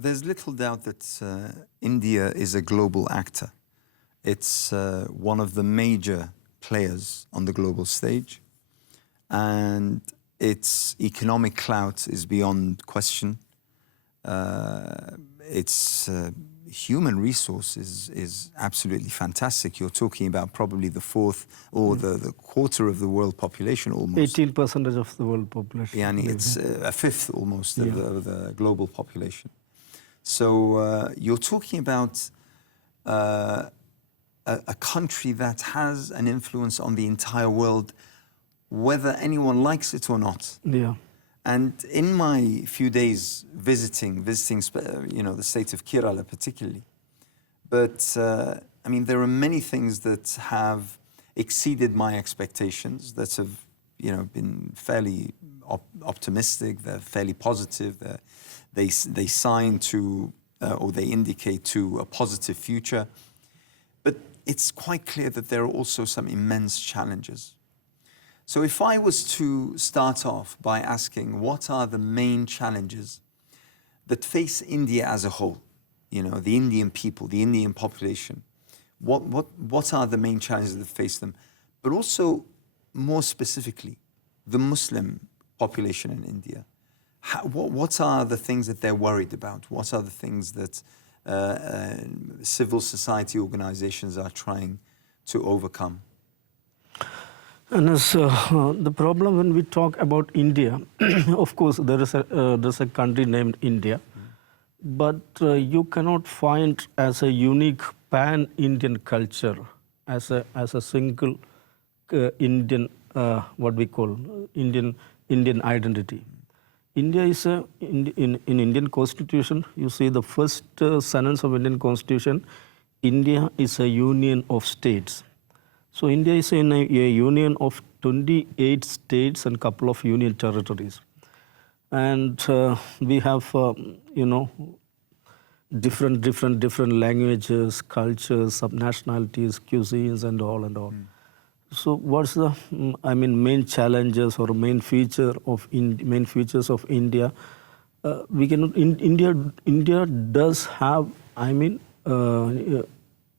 There's little doubt that India is a global actor. It's one of the major players on the global stage, and its economic clout is beyond question. Its human resources is absolutely fantastic. You're talking about probably the fourth or the quarter of the world population almost. 18% of the world population. Yeah, it's a fifth almost of the global population. So you're talking about a country that has an influence on the entire world, whether anyone likes it or not. Yeah. And in my few days visiting, the state of Kerala particularly, but I mean, there are many things that have exceeded my expectations, that have, been fairly optimistic. They're fairly positive. They sign to, or they indicate to a positive future. But it's quite clear that there are also some immense challenges. So if I was to start off by asking what are the main challenges that face India as a whole, the Indian people, the Indian population, what are the main challenges that face them? But also, more specifically, the Muslim population in India. What are the things that they're worried about? What are the things that civil society organizations are trying to overcome? And the problem when we talk about India, of course, there's a country named India, but you cannot find as a unique pan-Indian culture, as a single Indian, what we call Indian identity. India is in Indian Constitution. You see the first sentence of Indian Constitution. India is a union of states. So India is in a union of 28 states and couple of union territories, and we have different languages, cultures, subnationalities, cuisines, and all. So what's the main challenges or main features of India? India does have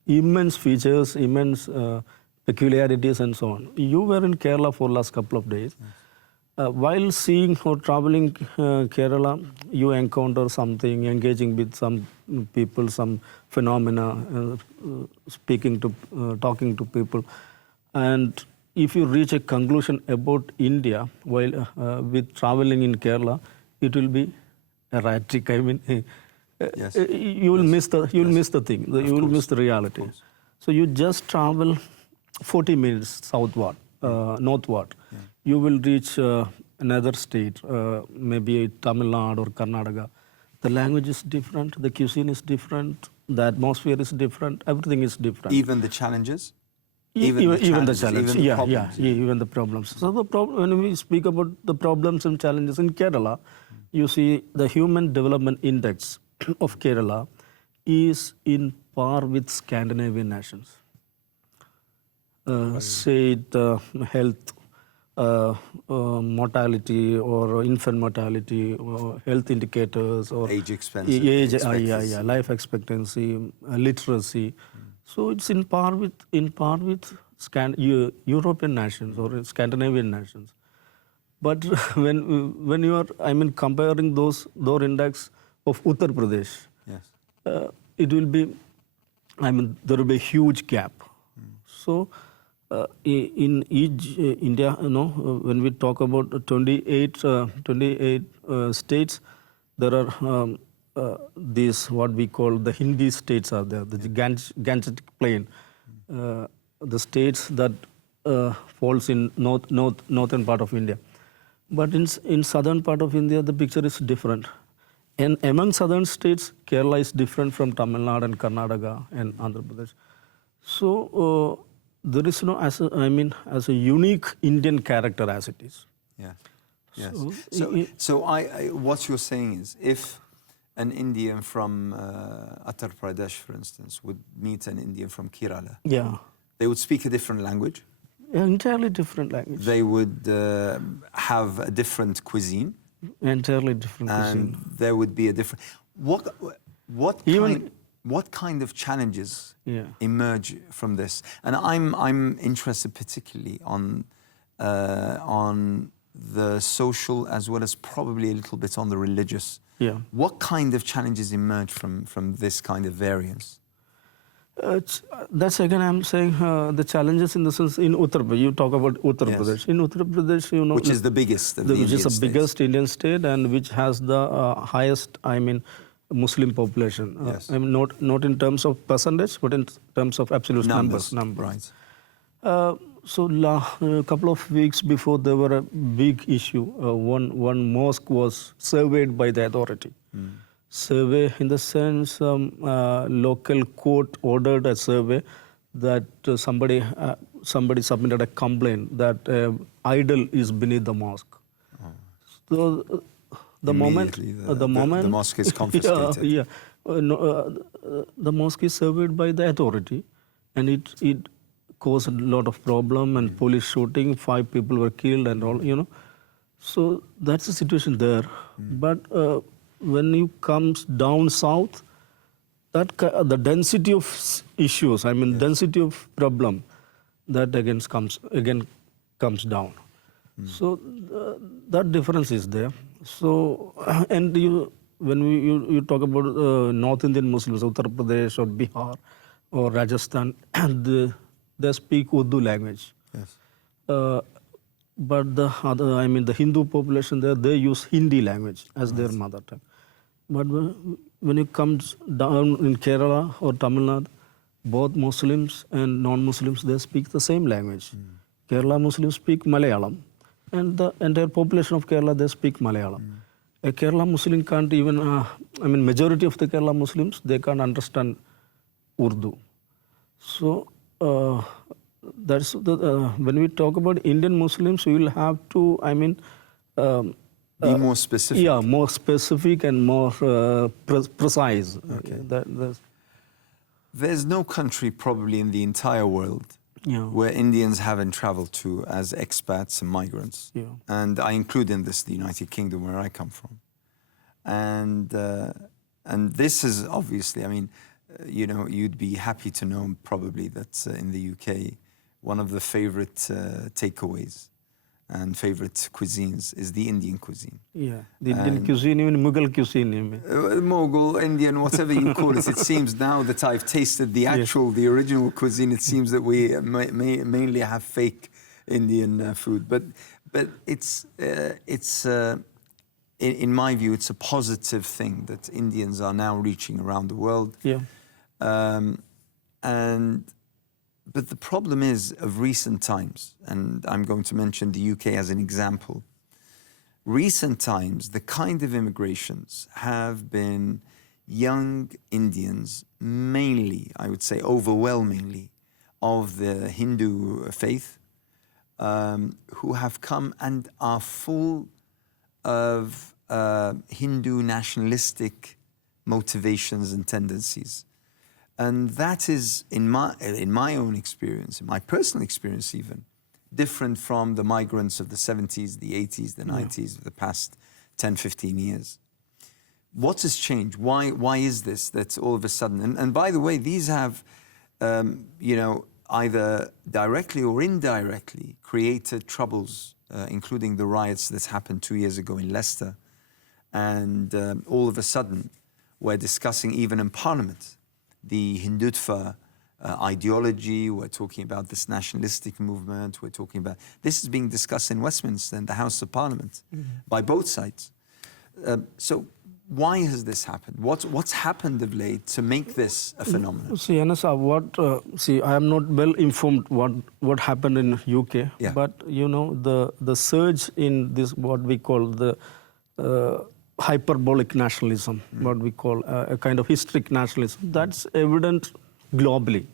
immense features, immense peculiarities, and so on. You were in Kerala for last couple of days. While seeing or traveling Kerala, you encounter something, engaging with some people, some phenomena, talking to people. And if you reach a conclusion about India while with traveling in Kerala, it will be erratic. Yes. You will miss the thing. You will miss the reality. So you just travel 40 minutes southward, northward. Yeah. You will reach another state, maybe Tamil Nadu or Karnataka. The language is different, the cuisine is different, the atmosphere is different, everything is different. Even the challenges? Even the challenges, even the problems. So when we speak about the problems and challenges in Kerala, you see the Human Development Index of Kerala is in par with Scandinavian nations. Say the health, mortality or infant mortality, or health indicators, or age expectancy, life expectancy, literacy. So it's in par with European nations or Scandinavian nations. But when you are comparing those index of Uttar Pradesh, yes, it will be there will be a huge gap. So in each India, when we talk about 28 states, there are these what we call the Hindi states are there, the Gangetic Plain, the states that falls in northern part of India. But in southern part of India, the picture is different. And among southern states, Kerala is different from Tamil Nadu and Karnataka and Andhra Pradesh. So there is as a unique Indian character as it is. Yeah. Yes. So what you're saying is, if an Indian from Uttar Pradesh, for instance, would meet an Indian from Kerala, they would speak a different language. Entirely different language. They would have a different cuisine. Entirely different cuisine. And there would be a different... What kind of challenges Yeah. emerge from this? And I'm interested particularly on the social as well as probably a little bit on the religious. Yeah. What kind of challenges emerge from this kind of variance? That's again, I'm saying the challenges in the sense in Uttar Pradesh. You talk about Uttar Yes. Pradesh. In Uttar Pradesh, you know, Which is the biggest of the which is Indian the states. biggest Indian state and which has the highest, Muslim population. Yes. Not in terms of percentage, but in terms of absolute numbers. Right. So a couple of weeks before, there were a big issue. One mosque was surveyed by the authority. Survey in the sense, local court ordered a survey that somebody submitted a complaint that idol is beneath the mosque. So the moment the mosque is confiscated. The mosque is surveyed by the authority, and it caused a lot of problem and police shooting. 5 people were killed and all. So that's the situation there. But when you comes down south, the density of issues, density of problem, that again comes down. So that difference is there. So and when you talk about North Indian Muslims, Uttar Pradesh or Bihar or Rajasthan, they speak Urdu language. Yes. But the Hindu population there, they use Hindi language as their mother tongue. But when it comes down in Kerala or Tamil Nadu, both Muslims and non-Muslims, they speak the same language. Kerala Muslims speak Malayalam, and the entire population of Kerala, they speak Malayalam. A Kerala Muslim can't even, majority of the Kerala Muslims, they can't understand Urdu. So that's when we talk about Indian Muslims, we will have to, be more specific. Yeah, more specific and more precise. Okay. There's no country probably in the entire world where Indians haven't traveled to as expats and migrants. Yeah. And I include in this the United Kingdom, where I come from. And this is obviously, you'd be happy to know probably that in the UK, one of the favorite takeaways and favorite cuisines is the Indian cuisine. Yeah, the Indian cuisine, even Mughal cuisine. Mughal, Indian, whatever you call it. It seems now that I've tasted the original cuisine, it seems that we mainly have fake Indian food. But it's in my view, it's a positive thing that Indians are now reaching around the world. Yeah. But the problem is of recent times, and I'm going to mention the UK as an example. Recent times, the kind of immigrations have been young Indians, mainly, I would say overwhelmingly, of the Hindu faith, who have come and are full of Hindu nationalistic motivations and tendencies. And that is, in my own experience, in my personal experience even, different from the migrants of the 70s, the 80s, the 90s, of the past 10, 15 years. What has changed? Why is this that all of a sudden, and by the way, these have, either directly or indirectly created troubles, including the riots that happened 2 years ago in Leicester. And all of a sudden, we're discussing even in Parliament, the Hindutva ideology, we're talking about this nationalistic movement, we're talking about, this is being discussed in Westminster in the House of Parliament by both sides. So why has this happened? What's happened of late to make this a phenomenon? See, Anas, I am not well informed what happened in UK, but the surge in this, what we call the hyperbolic nationalism, what we call a kind of hysteric nationalism, that's evident globally.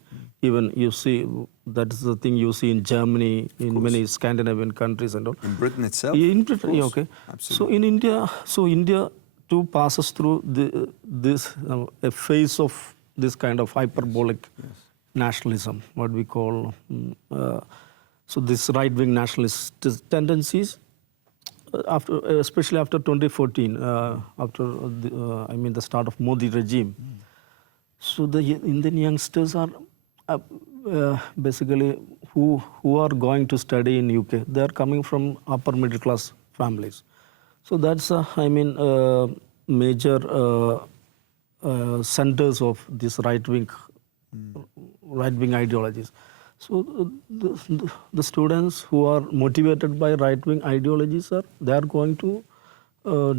Even you see, that is the thing you see in Germany, in many Scandinavian countries and all. In Britain itself? In Britain, okay. Absolutely. So India too passes through a phase of this kind of hyperbolic nationalism, what we call, so this right-wing nationalist tendencies. especially after 2014, after the start of Modi regime. So the Indian youngsters are basically who are going to study in UK. They are coming from upper middle class families. So that's major centers of this right wing ideologies. So the students who are motivated by right-wing ideologies they are going to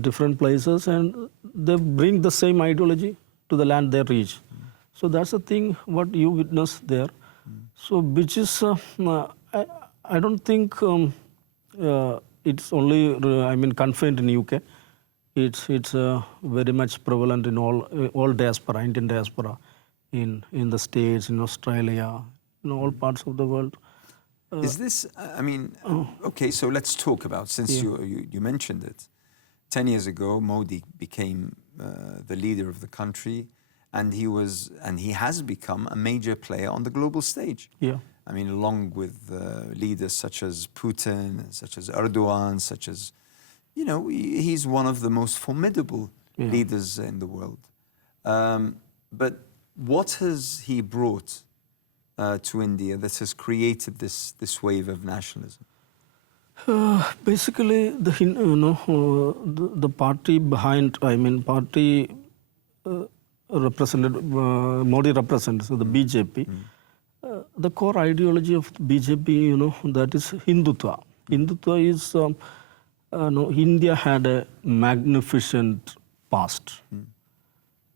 different places and they bring the same ideology to the land they reach. So that's the thing what you witness there. So which is I don't think it's only confined in UK. It's very much prevalent in all diaspora, Indian diaspora, in the States, in Australia, in all parts of the world. Is this, okay, so let's talk about, since you mentioned it. 10 years ago, Modi became the leader of the country, and he has become a major player on the global stage. Yeah. I mean, along with leaders such as Putin, such as Erdogan, such as, he's one of the most formidable leaders in the world. But what has he brought to India that has created this wave of nationalism? Basically, the party behind, party represented, Modi represents, so the BJP. The core ideology of BJP, that is Hindutva. Hindutva is, India had a magnificent past.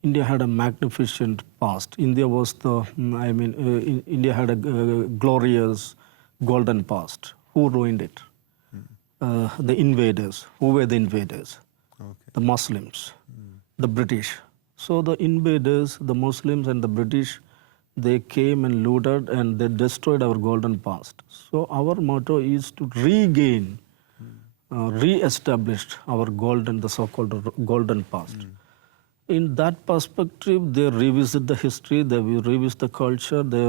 India had a magnificent past. India was India had a glorious golden past. Who ruined it? The invaders. Who were the invaders? Okay. The Muslims, the British. So the invaders, the Muslims and the British, they came and looted and they destroyed our golden past. So our motto is to regain, re-establish our the so-called golden past. In that perspective, they revisit the history, they revisit the culture, they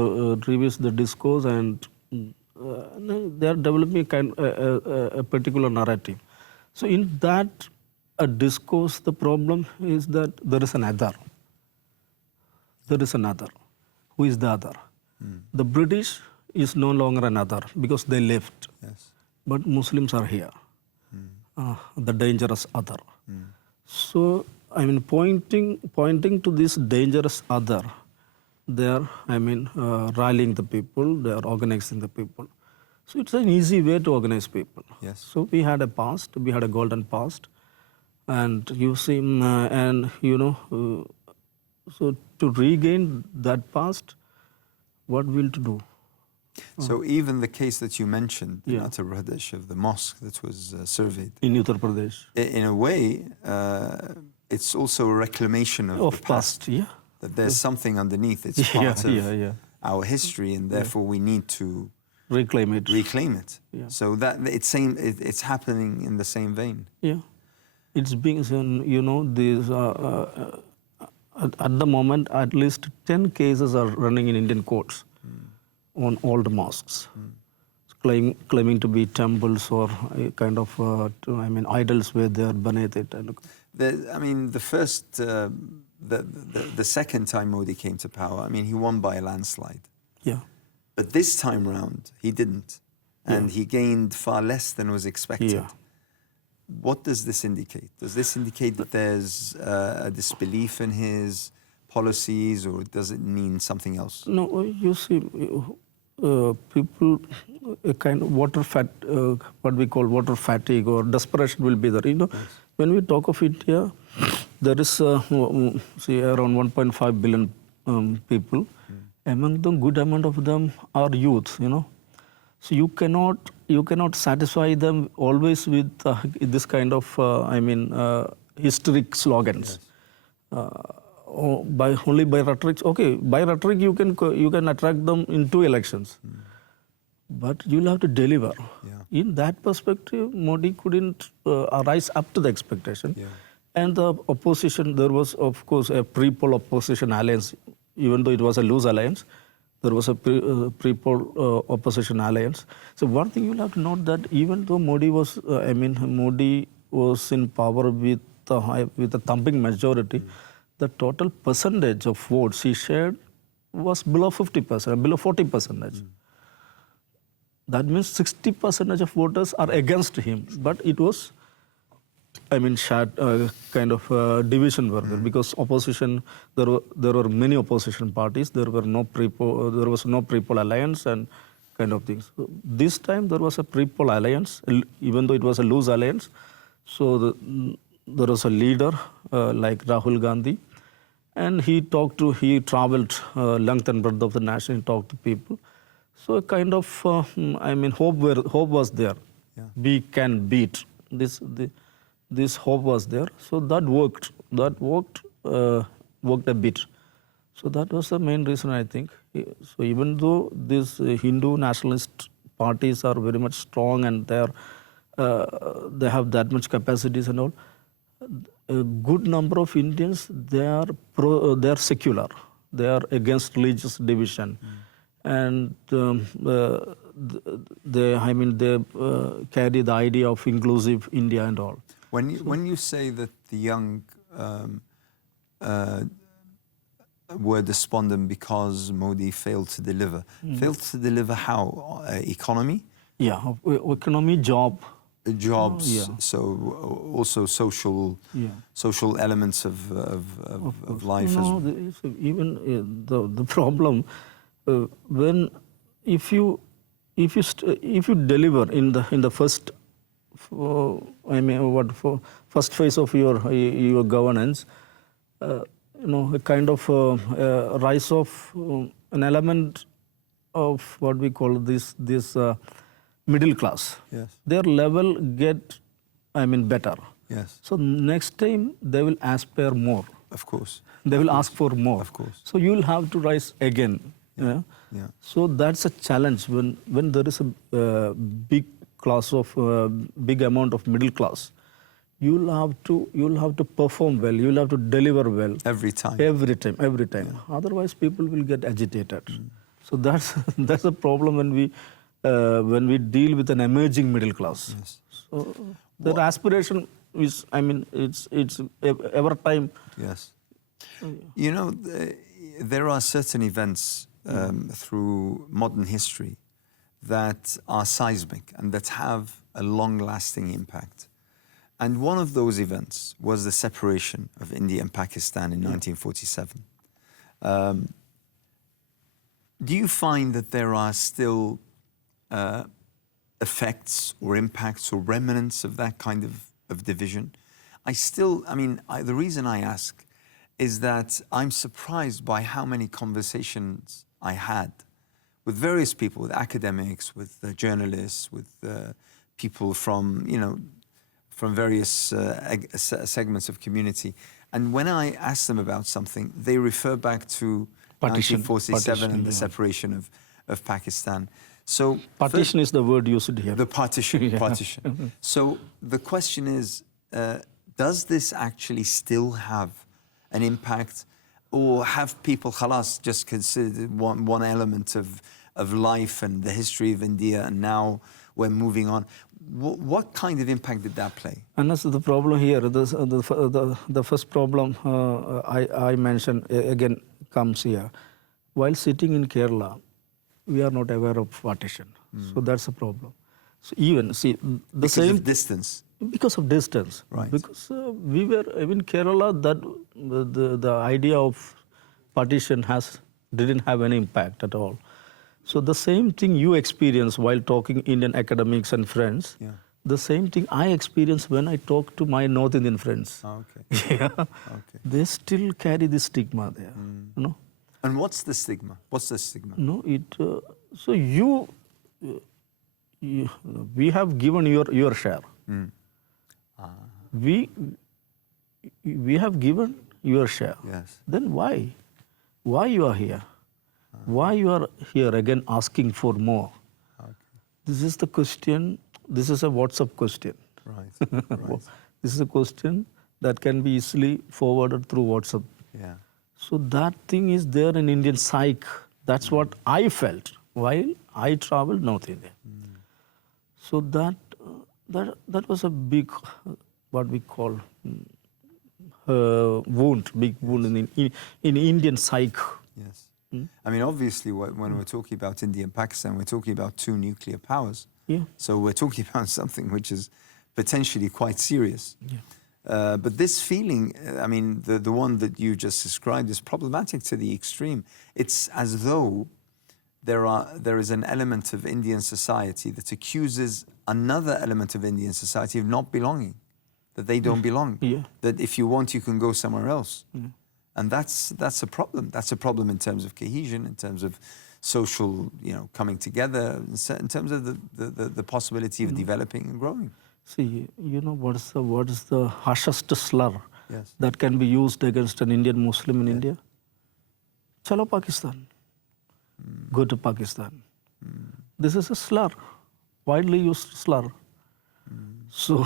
revisit the discourse, and they are developing a particular narrative. So in that discourse, the problem is that there is an other. There is another. Who is the other? The British is no longer an other because they left. Yes. But Muslims are here. The dangerous other. So, pointing to this dangerous other, they are, rallying the people, they are organizing the people. So it's an easy way to organize people. Yes. So we had a past, we had a golden past, and you see, so to regain that past, what will to do? So even the case that you mentioned in Uttar Pradesh of the mosque that was surveyed. In Uttar Pradesh. In a way, it's also a reclamation of the past. Yeah. That there's something underneath. It's part of our history, and therefore we need to reclaim it. Yeah. So that it's happening in the same vein. Yeah. It's being, these, at the moment, at least 10 cases are running in Indian courts on old mosques, claiming to be temples or a kind of, idols where they are beneath it. The second time Modi came to power, he won by a landslide. Yeah. But this time round, he didn't. And he gained far less than was expected. Yeah. What does this indicate? Does this indicate that there's a disbelief in his policies, or does it mean something else? No, you see, people, a kind of what we call water fatigue or desperation will be there. Yes. When we talk of India, there is, around 1.5 billion people. Among them, good amount of them are youth, So you cannot satisfy them always with this kind of, hysteric slogans. Yes. Only by rhetoric. Okay, by rhetoric you can attract them in 2 elections, but you'll have to deliver. Yeah. In that perspective, Modi couldn't rise up to the expectation. Yeah. And the opposition, there was of course a pre-poll opposition alliance, even though it was a loose alliance. there was a pre-poll opposition alliance. So one thing you'll have to note that even though Modi was in power with a thumping majority, the total percentage of votes he shared was below 50%, below 40%. That means 60% of voters are against him, but it was, kind of division were there because opposition. There were many opposition parties. There was no pre-poll alliance and kind of things. So this time there was a pre-poll alliance, even though it was a loose alliance. So there was a leader like Rahul Gandhi, and he traveled length and breadth of the nation and talked to people. So a kind of hope was there. Yeah. We can beat this hope was there. So that worked. Worked a bit. So that was the main reason, I think. So even though these Hindu nationalist parties are very much strong and they have that much capacities and all, a good number of Indians, they are secular. They are against religious division. And they carry the idea of inclusive India and all. When you say that the young were despondent because Modi failed to deliver, failed to deliver how? Economy? Yeah, economy, Jobs. Yeah. So also social elements of life. Even the problem when if you deliver in the first first phase of your governance, a kind of rise of an element of what we call this middle class. Yes. Their level get better. Yes. So next time they will aspire more. Of course. They will ask for more. Of course. So you will have to rise again. Yeah. So that's a challenge when there is a big amount of middle class. You'll have to perform well. You'll have to deliver well. Every time. Yeah. Otherwise, people will get agitated. So that's a problem when we deal with an emerging middle class. Yes. So the aspiration is, it's ever time. Yes. There are certain events through modern history that are seismic and that have a long-lasting impact. And one of those events was the separation of India and Pakistan in 1947. Do you find that there are still effects or impacts or remnants of that kind of division? The reason I ask is that I'm surprised by how many conversations I had with various people, with academics, with journalists, with people from various segments of community. And when I ask them about something, they refer back to Partition. 1947 and the separation of Pakistan. So partition is the word used here. The partition. Partition. So the question is, does this actually still have an impact, or have people just considered one element of life and the history of India, and now we're moving on? What kind of impact did that play? And that's the problem here. The first problem I mentioned again comes here. While sitting in Kerala, we are not aware of partition. So that's a problem. So even because of distance. Because of distance. Right. Because we were in Kerala, that the idea of partition didn't have any impact at all. So the same thing you experience while talking Indian academics and friends, the same thing I experience when I talk to my North Indian friends. Okay. Yeah. Okay. They still carry this stigma there. And what's the stigma? No, so we have given your share. We have given your share. Yes. Then why? Why you are here? Why you are here again asking for more? Okay. This is the question. This is a WhatsApp question. Right. This is a question that can be easily forwarded through WhatsApp. Yeah. So that thing is there in Indian psyche That's what I felt while I traveled North India. So that was a big, what we call wound, big wound in Indian psyche. Yes. I mean, obviously, when we're talking about India and Pakistan, we're talking about two nuclear powers. Yeah. So we're talking about something which is potentially quite serious. Yeah. But this feeling, I mean, the one that you just described is problematic to the extreme. It's as though there is an element of Indian society that accuses another element of Indian society of not belonging, that they don't belong, that if you want, you can go somewhere else. And that's a problem. That's a problem in terms of cohesion, in terms of social, coming together, in terms of the possibility of developing and growing. See, what is the harshest slur Yes. that can be used against an Indian Muslim in India? Chalo Pakistan. Go to Pakistan. This is a slur, widely used slur. So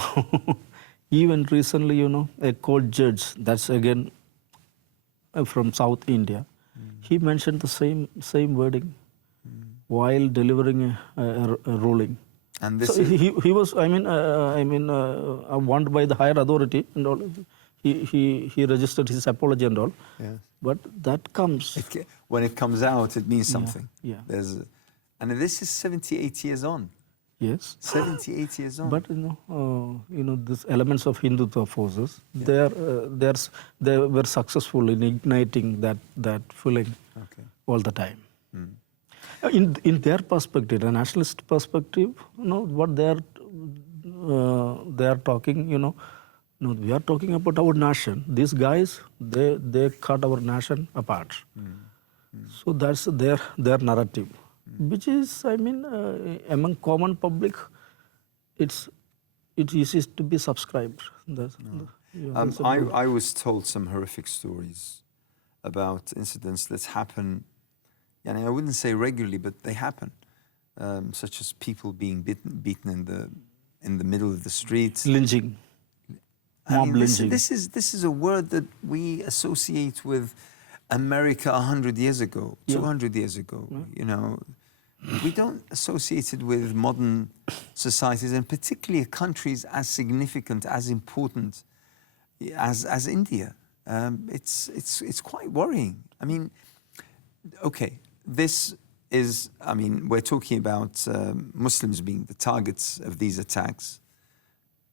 even recently, a court judge, that's again from South India, he mentioned the same wording while delivering a ruling. And this so he was, warned by the higher authority and all. He registered his apology and all. Yes. But that comes. When it comes out, it means something. Yeah. And this is 78 years on. Yes. 78 years on. But these elements of Hindutva forces, they were successful in igniting that feeling all the time. In their perspective, a nationalist perspective, what they are talking, we are talking about our nation. These guys, they cut our nation apart. So that's their narrative, which is, among common public, it's easy to be subscribed. I was told some horrific stories about incidents that happen. And I wouldn't say regularly, but they happen, such as people being beaten in the middle of the street. Lynching. Mob lynching. This is a word that we associate with America 100 years ago, 200 years ago. We don't associate it with modern societies, and particularly countries as significant, as important as India. It's quite worrying. I mean, okay. This is, we're talking about Muslims being the targets of these attacks,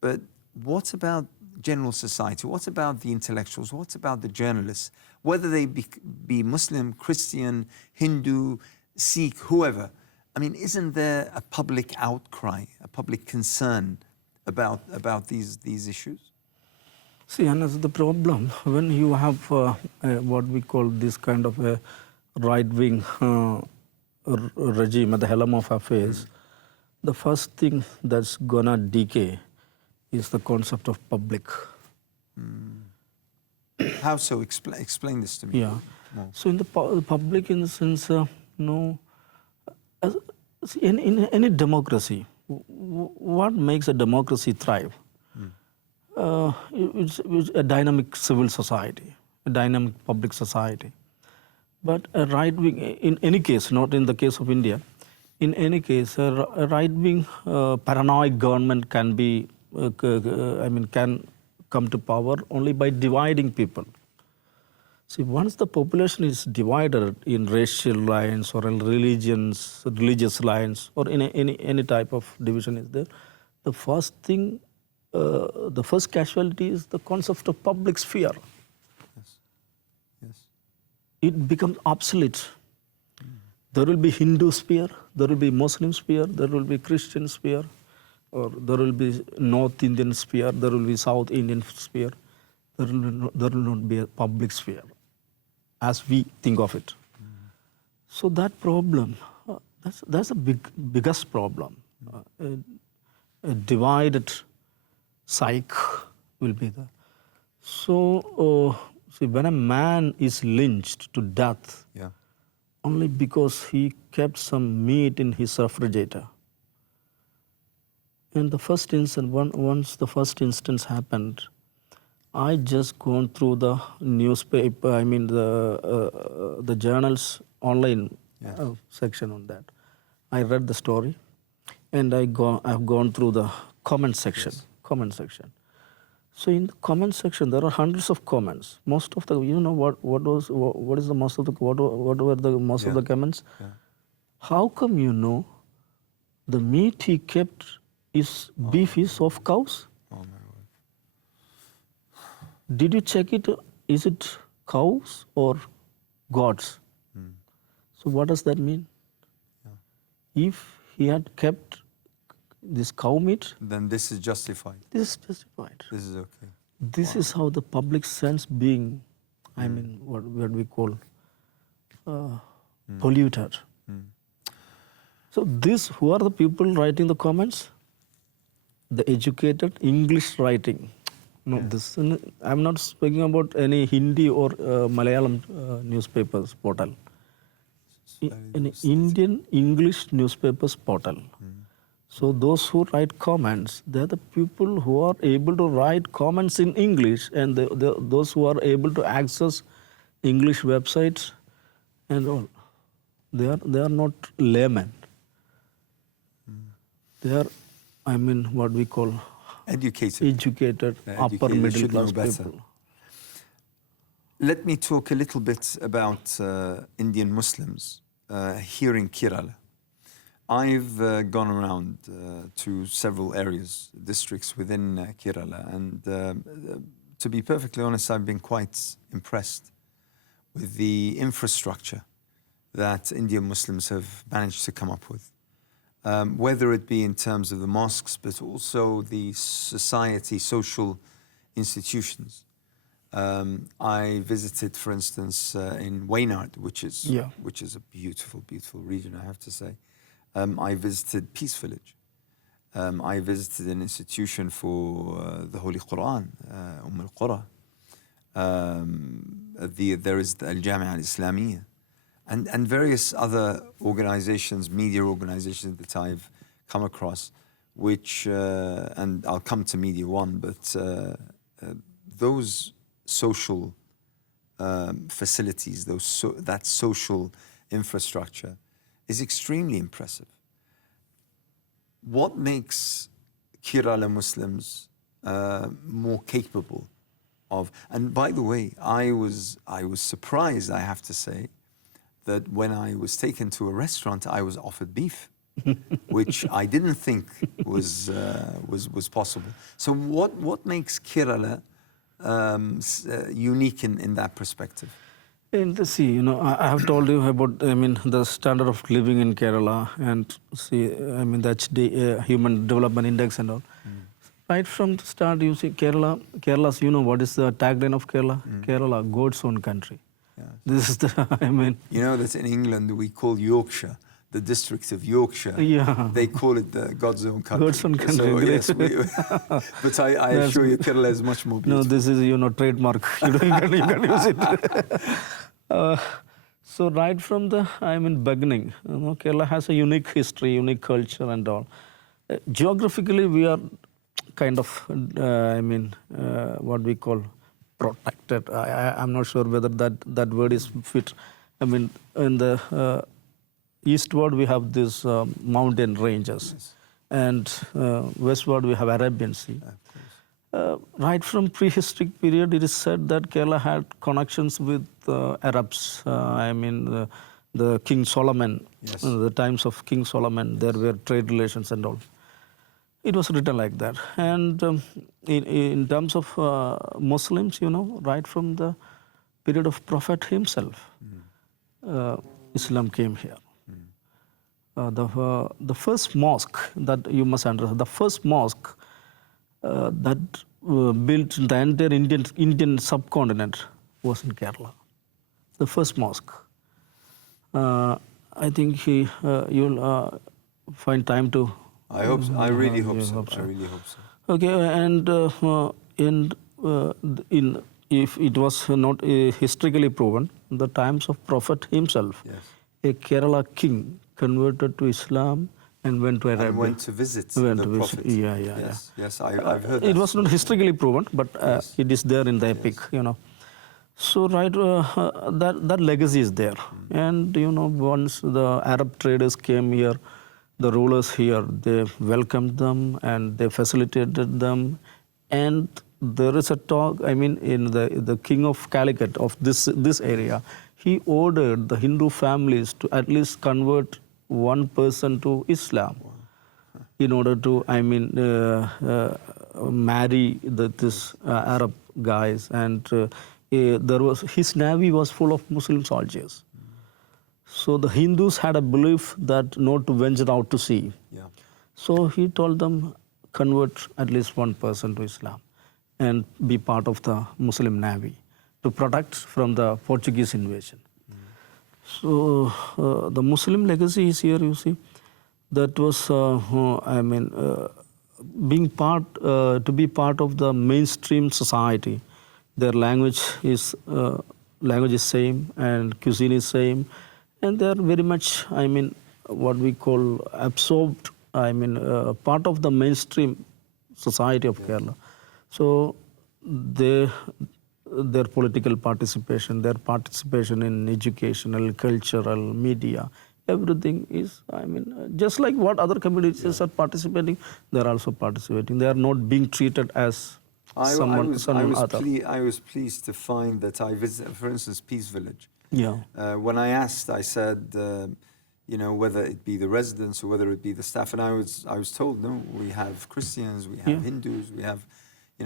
but what about general society? What about the intellectuals? What about the journalists? Whether they be Muslim, Christian, Hindu, Sikh, whoever. Isn't there a public outcry, a public concern about these issues? See, Anas, the problem when you have what we call this kind of a right-wing regime at the helm of affairs, the first thing that's gonna decay is the concept of public. How so? Explain this to me. Yeah. more. So in the public, in the sense, in any democracy, what makes a democracy thrive? It's a dynamic civil society, a dynamic public society. But a right-wing, in any case, not in the case of India, in any case, a right-wing paranoid government can be, can come to power only by dividing people. See, once the population is divided in racial lines or in religious lines, or in any type of division is there, the first thing, the first casualty is the concept of public sphere. Yes. It becomes obsolete. There will be Hindu sphere, there will be Muslim sphere, there will be Christian sphere, or there will be North Indian sphere, there will be South Indian sphere. There will not be a public sphere as we think of it. So that problem, that's a biggest problem. A divided psyche will be there. So, see, when a man is lynched to death, only because he kept some meat in his refrigerator. In the first instance, once the first instance happened, I just gone through the newspaper, the journals online, section on that. I read the story, and I've gone through the comment section. Yes. Comment section. So in the comment section, there are hundreds of comments. Most of the, what is the most of the, what were the most of the comments? Yeah. How come the meat he kept is beef is of cows? Oh my word. Did you check it? Is it cows or gods? So what does that mean? Yeah. If he had kept this cow meat, Then this is justified. this is justified. This is okay. This is how the public sense being, I mean, what we call polluted. So who are the people writing the comments? The educated English writing. No, I'm not speaking about any Hindi or Malayalam newspapers portal. An Indian English newspapers portal. So those who write comments, they're the people who are able to write comments in English, and those who are able to access English websites and all. They are not laymen. They are, I mean, what we call educated upper middle class people. Let me talk a little bit about Indian Muslims here in Kerala. I've gone around to several areas, districts within Kerala, and to be perfectly honest, I've been quite impressed with the infrastructure that Indian Muslims have managed to come up with. Whether it be in terms of the mosques, but also the social institutions. I visited, for instance, in Waynard, which is a beautiful, beautiful region, I have to say. I visited Peace Village. I visited an institution for the Holy Quran, al-Qura. There is the Al-Jamia al-Islamiyya. And various other organizations, media organizations that I've come across, which, and I'll come to Media One, but those social facilities, that social infrastructure is extremely impressive. What makes Kerala Muslims more capable of, and by the way, I was surprised, I have to say, that when I was taken to a restaurant, I was offered beef, which I didn't think was possible. So what makes Kerala unique in that perspective? I have told you about, the standard of living in Kerala, and the HD, Human Development Index and all. Right from the start, you see Kerala's, what is the tagline of Kerala? Kerala, God's own country. Yes. This is You know that in England we call Yorkshire, the district of Yorkshire, they call it the God's own country. God's own country. So, yes, but I assure you, Kerala is much more beautiful. No, this is, trademark. You can use it. So right from the, beginning, Kerala has a unique history, unique culture and all. Geographically, we are kind of, what we call protected. I'm not sure whether that word is fit. In the eastward we have these mountain ranges, yes. And westward we have Arabian Sea. Right from prehistoric period, it is said that Kerala had connections with Arabs. The King Solomon, yes. The times of King Solomon, there were trade relations and all. It was written like that. And in terms of Muslims, right from the period of Prophet himself, Islam came here. The first mosque that you must understand, the first mosque that built the entire Indian subcontinent was in Kerala. The first mosque. I think you'll find time to. I hope so. I really hope so. I really hope so. Okay, and if it was not historically proven, in the times of Prophet himself, yes. A Kerala king converted to Islam and went to Arabia. And went to visit the Prophet. Yes, I've heard that. It was not historically proven, but yes. It is there in the epic, So that legacy is there, and once the Arab traders came here, the rulers here, they welcomed them and they facilitated them, and there is a talk. I mean, in the king of Calicut of this area, he ordered the Hindu families to at least convert one person to Islam, in order to marry this Arab guys, and his navy was full of Muslim soldiers. So the Hindus had a belief that not to venture out to sea. Yeah. So he told them, convert at least one person to Islam and be part of the Muslim navy to protect from the Portuguese invasion. So the Muslim legacy is here, you see. That was, being to be part of the mainstream society. Their language is same, and cuisine is same, and they are very much, what we call absorbed, part of the mainstream society of Kerala. So their political participation, their participation in educational, cultural, media, everything is, just like what other communities are participating, they are also participating. They are not being treated as someone other. I was pleased to find that I visited, for instance, Peace Village. Yeah. When I asked, I said, whether it be the residents or whether it be the staff, and I was told, no, we have Christians, we have Hindus, we have,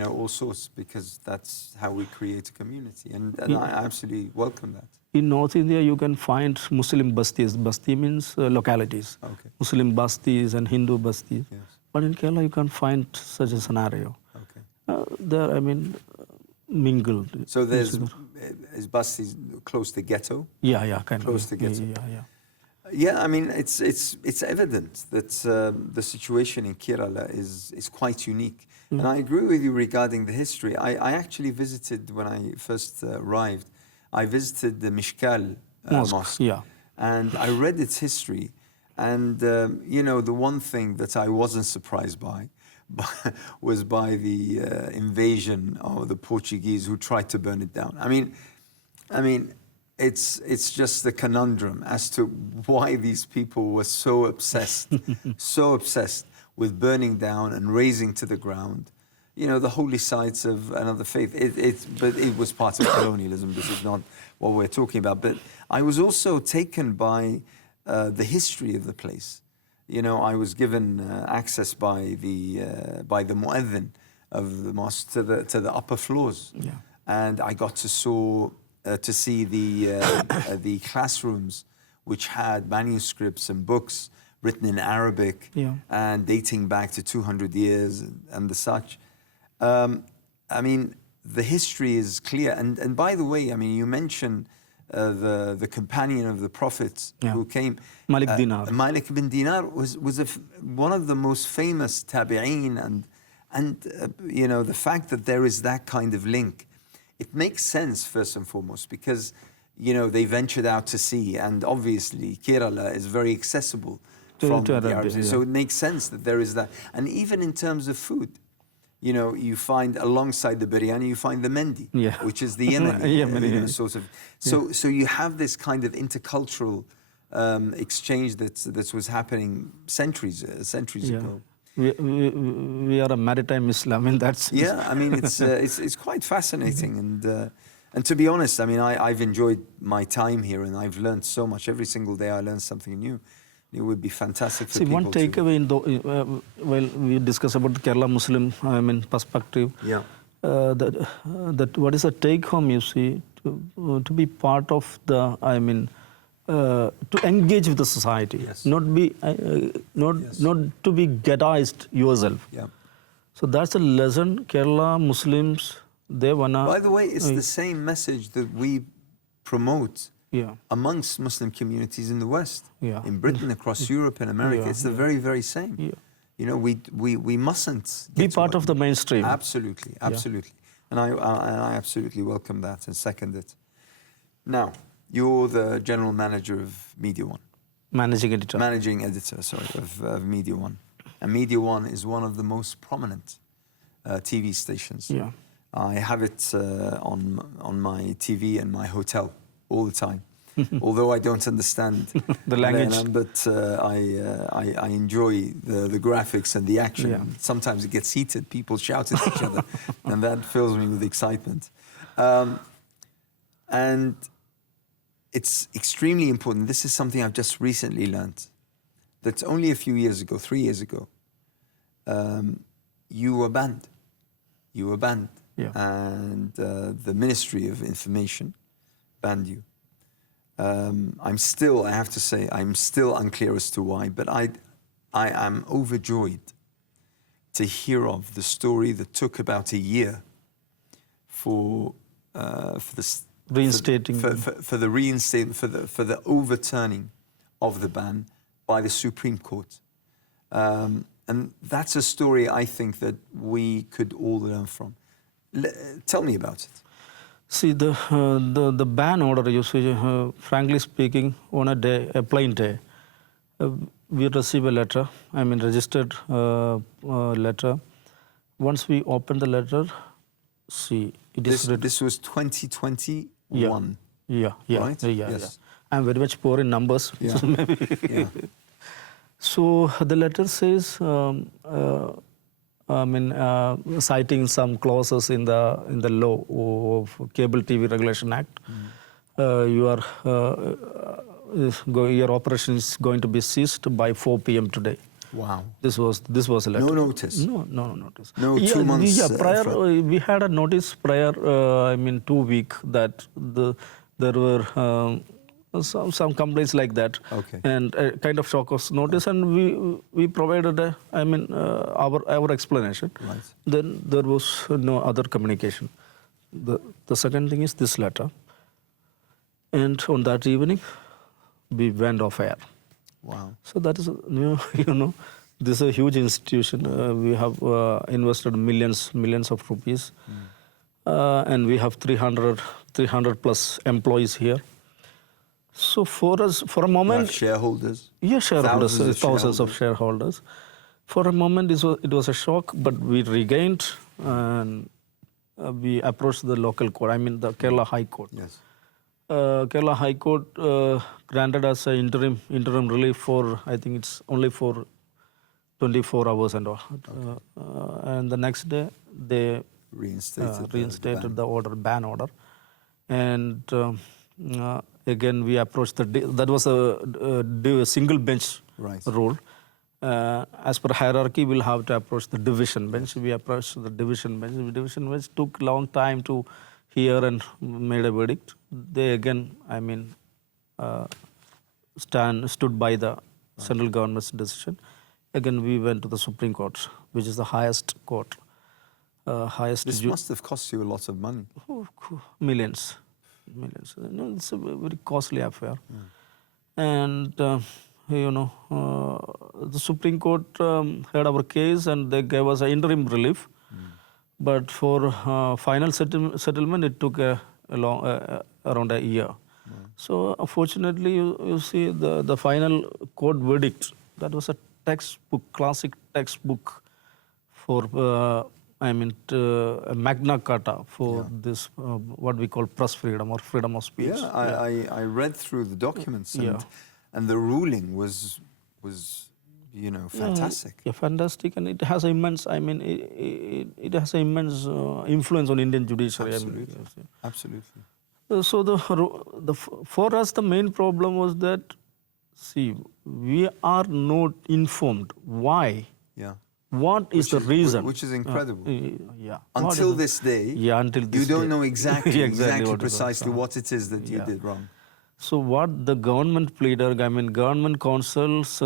all sorts, because that's how we create a community, and I absolutely welcome that. In North India, you can find Muslim bastis. Basti means localities. Okay. Muslim bastis and Hindu bastis. Yes. But in Kerala, you can't find such a scenario. Okay. They're, mingled. So is Basti close to ghetto? Yeah, kind of. Close to ghetto. Yeah. Yeah, it's evident that the situation in Kerala is quite unique. And I agree with you regarding the history. I actually visited, when I first arrived, I visited the Mishkal Mosque. Yeah. And I read its history. And, the one thing that I wasn't surprised by was by the invasion of the Portuguese who tried to burn it down. I mean, it's just the conundrum as to why these people were so obsessed with burning down and razing to the ground, the holy sites of another faith. But it was part of colonialism. This is not what we're talking about. But I was also taken by the history of the place. I was given access by the muezzin of the mosque to the upper floors, and I got to see the classrooms, which had manuscripts and books written in Arabic and dating back to 200 years and the such. The history is clear. And by the way, you mentioned the companion of the Prophet who came. Malik Dinar. Malik bin Dinar was one of the most famous tabi'een, and the fact that there is that kind of link, it makes sense first and foremost because they ventured out to sea, and obviously Kerala is very accessible from the Arabs. So it makes sense that there is that. And even in terms of food, you find alongside the biryani, you find the mendi, which is the Yemeni sort of. So you have this kind of intercultural exchange that was happening centuries ago. We are a maritime Islam in that sense. Yeah, it's quite fascinating, and to be honest, I've enjoyed my time here, and I've learned so much. Every single day I learn something new. It would be fantastic for people. One takeaway we discuss about the Kerala Muslim perspective. Yeah. That what is the take home, you see, to be part of the to engage with the society, not to be ghettoized yourself. Yeah. So that's a lesson Kerala Muslims they wanna. By the way, it's the same message that we promote amongst Muslim communities in the West, in Britain, across Europe and America. It's the very, very same. We mustn't be part of the mainstream. Absolutely. And I absolutely welcome that and second it. Now, you're the general manager of Media One. Managing editor, of Media One. And Media One is one of the most prominent TV stations. I have it on my TV in my hotel all the time. Although I don't understand The language. Malayalam, but I enjoy the graphics and the action. Yeah. Sometimes it gets heated, people shout at each other, and that fills me with excitement. And it's extremely important. This is something I've just recently learned, that only a few years ago, 3 years ago, you were banned. You were banned. Yeah. And the Ministry of Information banned you. I have to say, I'm still unclear as to why, but I am overjoyed to hear of the story that took about a year for the Reinstating. for the reinstatement, for the overturning of the ban by the Supreme Court. And that's a story I think that we could all learn from. Tell me about it. See, the ban order, you see, frankly speaking, on a plain day, we receive a letter, registered letter. Once we open the letter, see, This was 2021. Yeah. Right? Yeah. Yes. I'm very much poor in numbers. Yeah. So maybe. Yeah. So the letter says, citing some clauses in the law of Cable TV Regulation Act, your operation is going to be ceased by 4 p.m. today. Wow. This was a letter. No notice. No notice. No 2 months. Prior we had a notice prior. 2 weeks that there were some complaints like that. Okay. And a kind of shock of notice, and we provided our explanation. Right. Then there was no other communication. The second thing is this letter, and on that evening, we went off air. Wow. So that is, this is a huge institution. We have invested millions of rupees, and we have 300 plus employees here. So for us, for a moment, You have shareholders. yeah, shareholders, Thousands of thousands of shareholders. For a moment, it was a shock, but we regained and we approached the local court. The Kerala High Court. Yes. Kerala High Court granted us an interim relief for, I think it's only for 24 hours and all. Okay. And the next day, they Reinstated the order, ban order. And again, we approached that was a single bench Right. rule. As per hierarchy, we'll have to approach the division bench. We approached the division bench. The division bench took long time to hear and made a verdict. They again, stood by the central government's decision. Again, we went to the Supreme Court, which is the highest court. This must have cost you a lot of money. Millions. It's a very costly affair. And, the Supreme Court heard our case and they gave us an interim relief. But for final settlement, it took around a year. So, unfortunately, you see the final court verdict, that was a classic textbook for Magna Carta for this, what we call press freedom or freedom of speech. Yeah, I read through the documents and the ruling was fantastic. Yeah, fantastic, and it has immense. It has immense influence on Indian judiciary. Absolutely. So for us the main problem was that, see, we are not informed why. Yeah. What is the reason? Which is incredible. Yeah. Until this day, until this you don't day. know exactly what precisely what it is that you did wrong. So what the government pleader, government counsels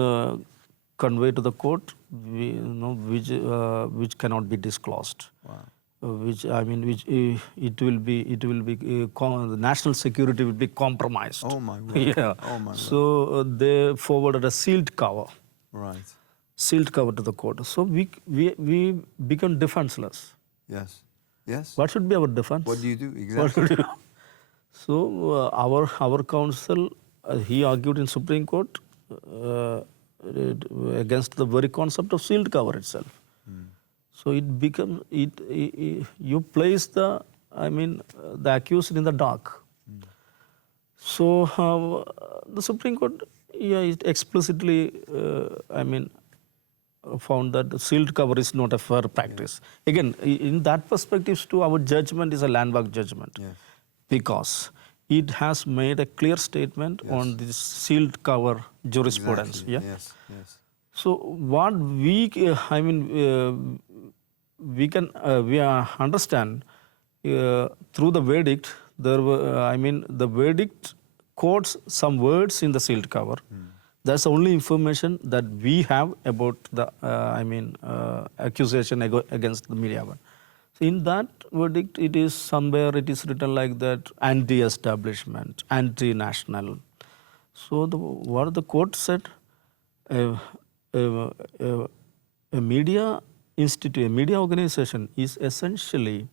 convey to the court, which cannot be disclosed. Wow. It will be the national security will be compromised. Oh my word. Yeah. Oh my word. So they forwarded a sealed cover. Right. Sealed cover to the court. So we become defenseless. Yes. Yes. What should be our defense? What do you do What exactly? should we do? So our counsel, he argued in Supreme Court against the very concept of sealed cover itself. So it becomes you place the accused in the dark. So the Supreme Court, it explicitly, found that the sealed cover is not a fair practice. Again, in that perspective, too, our judgment is a landmark judgment, because it has made a clear statement on this sealed cover jurisprudence. Exactly. Yes. So what we understand through the verdict. There were, the verdict quotes some words in the sealed cover. That's the only information that we have about the accusation against the media. So in that verdict, it is somewhere it is written like that: anti-establishment, anti-national. So what the court said, a media institute, a media organization is essentially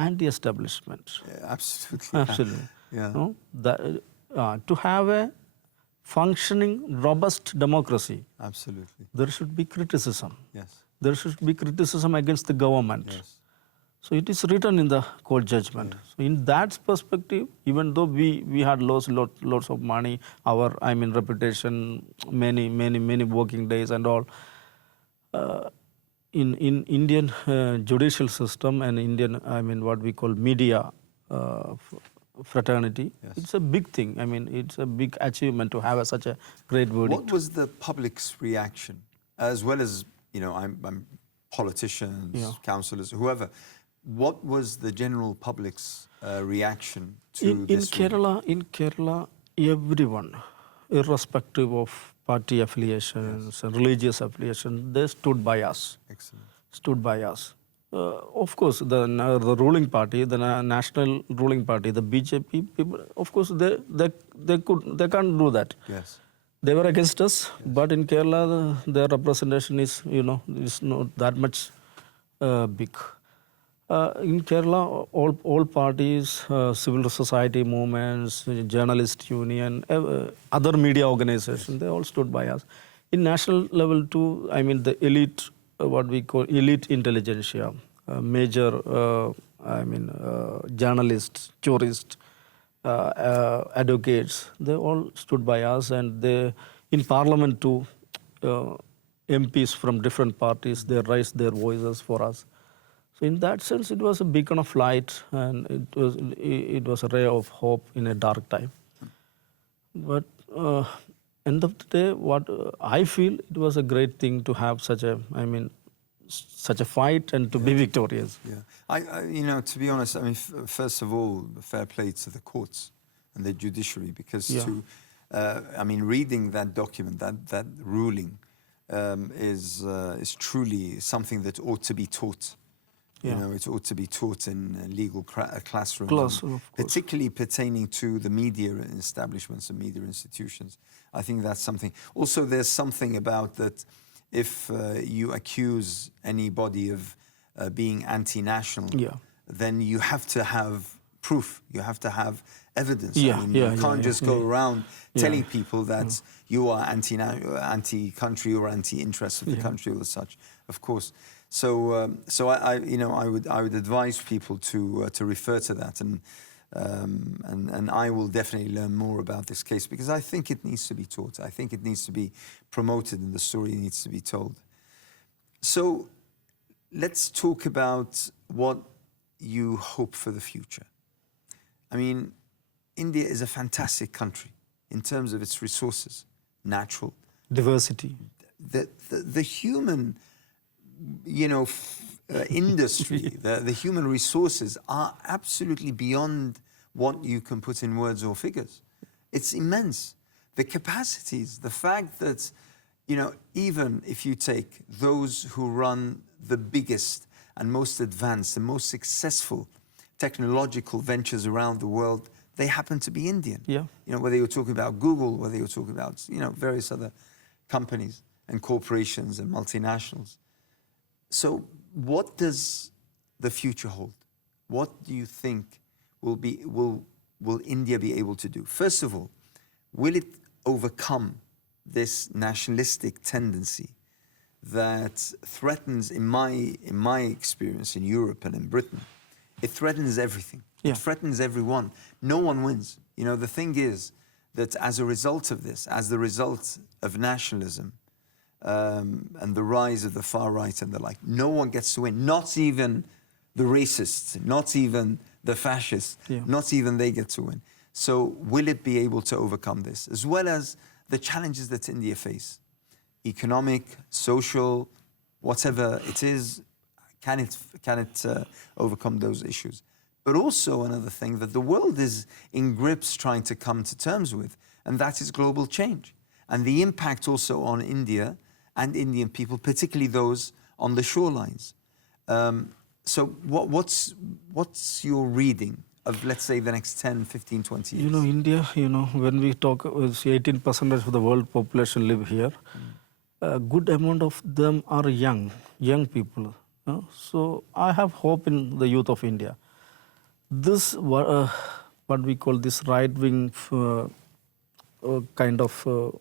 anti-establishment. Absolutely. Absolutely. Yeah. No? To have a functioning, robust democracy, Absolutely. there should be criticism. Yes. There should be criticism against the government. Yes. So it is written in the court judgment. So in that perspective, even though we had lost lots of money, our reputation, many working days and all, in Indian judicial system and Indian what we call media fraternity, it's a big thing. It's a big achievement to have such a great verdict. What was the public's reaction, as well as I'm politicians, councillors, whoever? What was the general public's reaction to this? In Kerala, everyone, irrespective of party affiliations and religious affiliation, they stood by us. Excellent. Stood by us. Of course, the ruling party, the national ruling party, the BJP people, of course, they can't do that. Yes. They were against us, but in Kerala, their representation is not that much big. In Kerala, all parties, civil society movements, journalist union, other media organizations, they all stood by us. In national level too, the elite, what we call elite intelligentsia, major, journalists, jurists, advocates, they all stood by us, and they, in parliament too, MPs from different parties, they raised their voices for us. So in that sense, it was a beacon of light, and it was a ray of hope in a dark time. But end of the day, what I feel, it was a great thing to have such a fight and to be victorious. Yeah, to be honest, first of all, fair play to the courts and the judiciary, because reading that document, that ruling, is truly something that ought to be taught. It ought to be taught in legal classrooms, particularly pertaining to the media establishments and media institutions. I think that's something. Also, there's something about that if you accuse anybody of being anti-national, then you have to have proof. You have to have evidence. You can't just go around telling people that you are anti-country or anti-interest of the country or such. Of course. So I would advise people to refer to that, and I will definitely learn more about this case, because I think it needs to be taught. I think it needs to be promoted, and the story needs to be told. So let's talk about what you hope for the future. India is a fantastic country in terms of its resources, natural diversity, the human. Industry, the human resources are absolutely beyond what you can put in words or figures. It's immense. The capacities, the fact that, even if you take those who run the biggest and most advanced and most successful technological ventures around the world, they happen to be Indian. Yeah. Whether you're talking about Google, whether you're talking about, various other companies and corporations and multinationals. So what does the future hold? What do you think will India be able to do? First of all, will it overcome this nationalistic tendency that threatens, in my experience in Europe and in Britain, it threatens everything. Yeah. It threatens everyone. No one wins. You know, the thing is that as a result of this, as the result of nationalism and the rise of the far right and the like, no one gets to win. Not even the racists, not even the fascists, not even they get to win. So will it be able to overcome this, as well as the challenges that India face? Economic, social, whatever it is, can it overcome those issues? But also another thing that the world is in grips trying to come to terms with, and that is global change. And the impact also on India and Indian people, particularly those on the shorelines. So what's your reading of, let's say, the next 10, 15, 20 years? You know, India, when we talk, 18% of the world population live here. A good amount of them are young people. So I have hope in the youth of India. This, what we call this right-wing kind of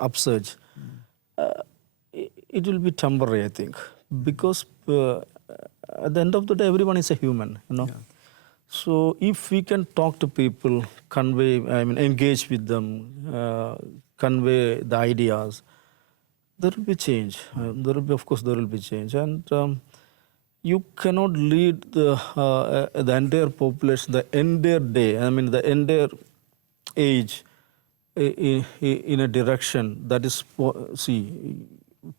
upsurge, it will be temporary, I think, because at the end of the day, everyone is a human, Yeah. So if we can talk to people, engage with them, convey the ideas, there will be change. Of course, there will be change. And you cannot lead the entire population, the entire day, the entire age in a direction that is,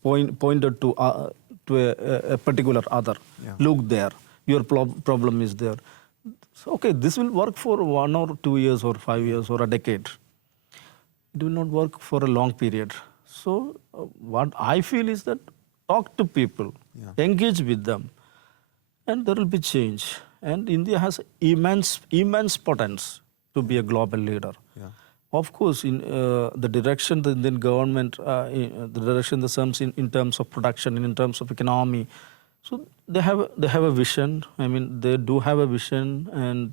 pointed to a particular other. Yeah. Look there, your problem is there. So, okay, this will work for 1 or 2 years or 5 years or a decade. It will not work for a long period. So what I feel is that talk to people, engage with them, and there will be change. And India has immense potential to be a global leader. Yeah. Of course, in the direction the Indian government, the direction the sums in terms of production and in terms of economy, so they have a vision. They do have a vision, and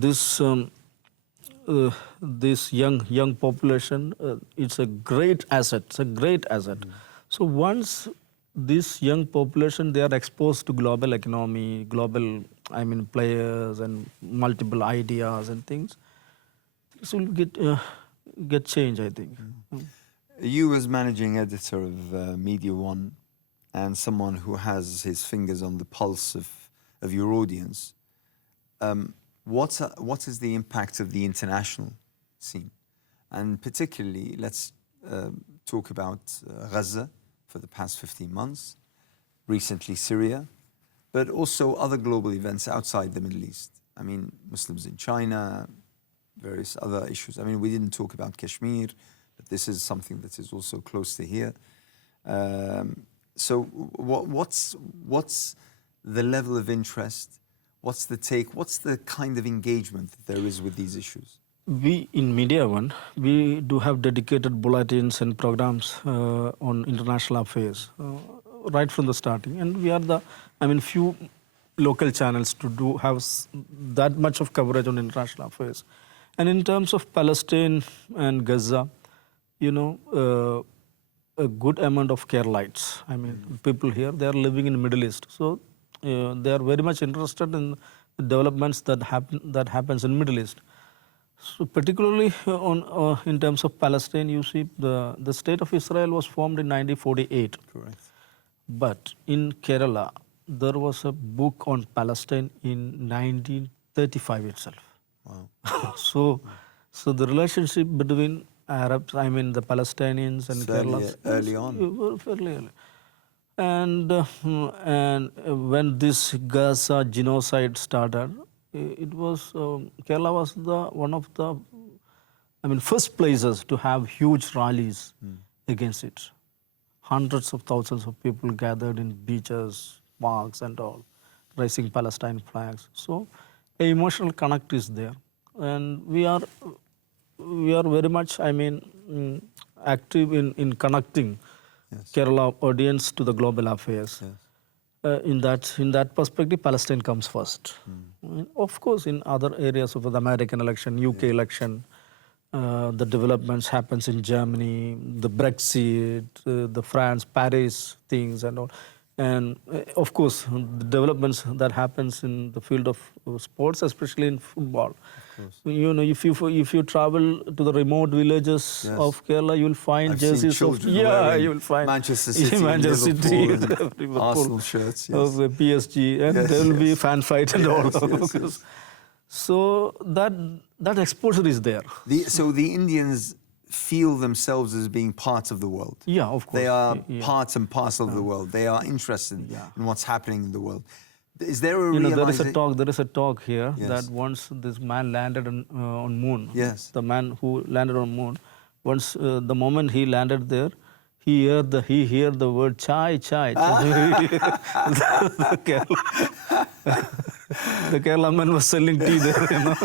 this young population, it's a great asset. It's a great asset. So once this young population, they are exposed to global economy, global players and multiple ideas and things, this will get change, I think. You, as managing editor of Media One, and someone who has his fingers on the pulse of your audience, what is the impact of the international scene? And particularly, let's talk about Gaza for the past 15 months, recently Syria, but also other global events outside the Middle East. Muslims in China, various other issues. We didn't talk about Kashmir, but this is something that is also close to here. So what's the level of interest? What's the take? What's the kind of engagement that there is with these issues? We in Media One, we do have dedicated bulletins and programs on international affairs right from the starting, and we are the few local channels to have that much of coverage on international affairs. And in terms of Palestine and Gaza, a good amount of Keralites, people here, they are living in the Middle East, so they are very much interested in the developments that happens in Middle East. So particularly in terms of Palestine, you see the state of Israel was formed in 1948. Correct. But in Kerala, there was a book on Palestine in 1935 itself. Wow. So the relationship between Arabs, the Palestinians and Kerala, early on. Fairly early. And when this Gaza genocide started, it was Kerala was one of the first places to have huge rallies against it. Hundreds of thousands of people gathered in beaches, parks, and all, raising Palestine flags. So, an emotional connect is there, and we are very much active in connecting Kerala audience to the global affairs. Yes. In that perspective, Palestine comes first. Of course, in other areas of the American election, UK election, the developments happens in Germany, the Brexit, the France, Paris things and all. And of course, the developments that happens in the field of sports, especially in football. You know, if you travel to the remote villages Yes. of Kerala, you will find I've seen jerseys of children yeah, wearing you will find Manchester City, Manchester City, Liverpool, Arsenal shirts. Yes. of PSG, and Yes, there will be yes. fan fight and all. Yes, yes. So that exposure is there. So the Indians feel themselves as being part of the world. Yeah, of course. They are Yeah. part and parcel of the world. They are interested in what's happening in the world. Is there a You know, realization? there is a talk here Yes. that once this man landed on moon, Yes. the man who landed on moon, once the moment he landed there, he heard the word chai chai. the Kerala man was selling tea there, you know.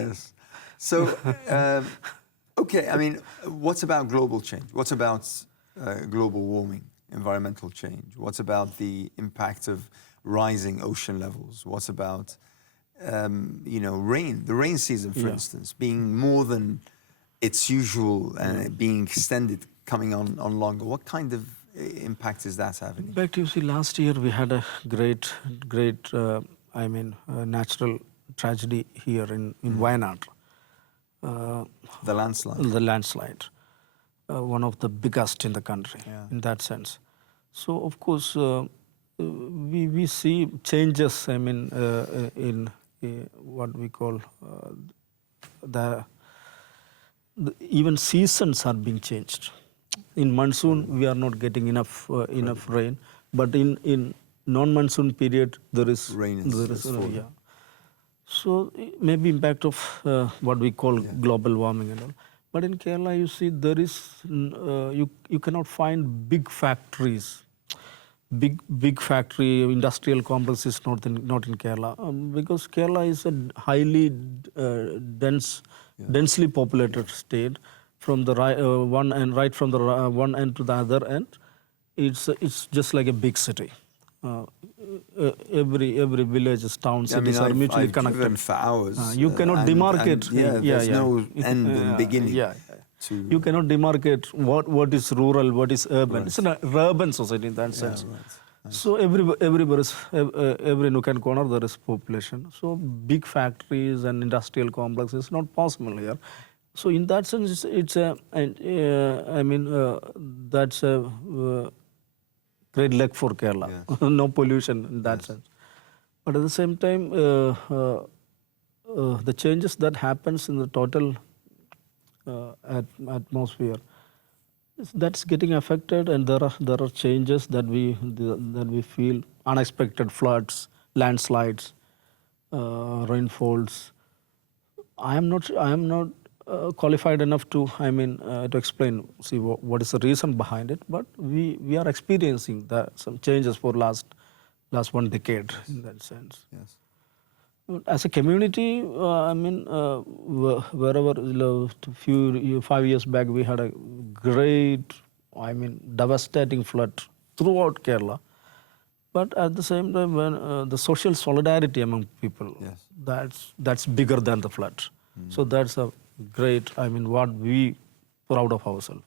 Yes. So, okay, I mean, what's about global change? What's about global warming, environmental change? What's about the impact of rising ocean levels? What's about, rain, the rain season, for instance, being more than its usual and being extended, coming on longer? What kind of impact is that having? In fact, you see, last year we had a great, natural tragedy here in Wayanad. The landslide. The landslide, one of the biggest in the country in that sense. So of course we see changes. I mean, in what we call even seasons are being changed. In monsoon we are not getting enough rain, but in non-monsoon period there is rain. Yeah. So maybe impact of what we call global warming and all. But in Kerala, you see, there is you cannot find big factories, big factory industrial complexes not in Kerala because Kerala is a highly densely populated state. From the one end, right from the one end to the other end, it's just like a big city. Every village, town, cities are mutually connected. Driven for hours. You cannot demarcate. There's no end and beginning. You cannot demarcate what is rural, what is urban. Right. It's an urban society in that sense. Right. So every nook and corner there is population. So big factories and industrial complexes is not possible here. So in that sense, that's a great luck for Kerala. Yes. No pollution in that sense. But at the same time, the changes that happens in the total atmosphere, that's getting affected, and there are changes that we feel: unexpected floods, landslides, rainfalls. I am not qualified enough to explain what is the reason behind it, but we are experiencing some changes for last 1 decade in that sense. Yes. As a community, wherever 5 years back we had a great, devastating flood throughout Kerala. But at the same time, when the social solidarity among people, that's bigger than the flood. So that's a great, what we proud of ourselves.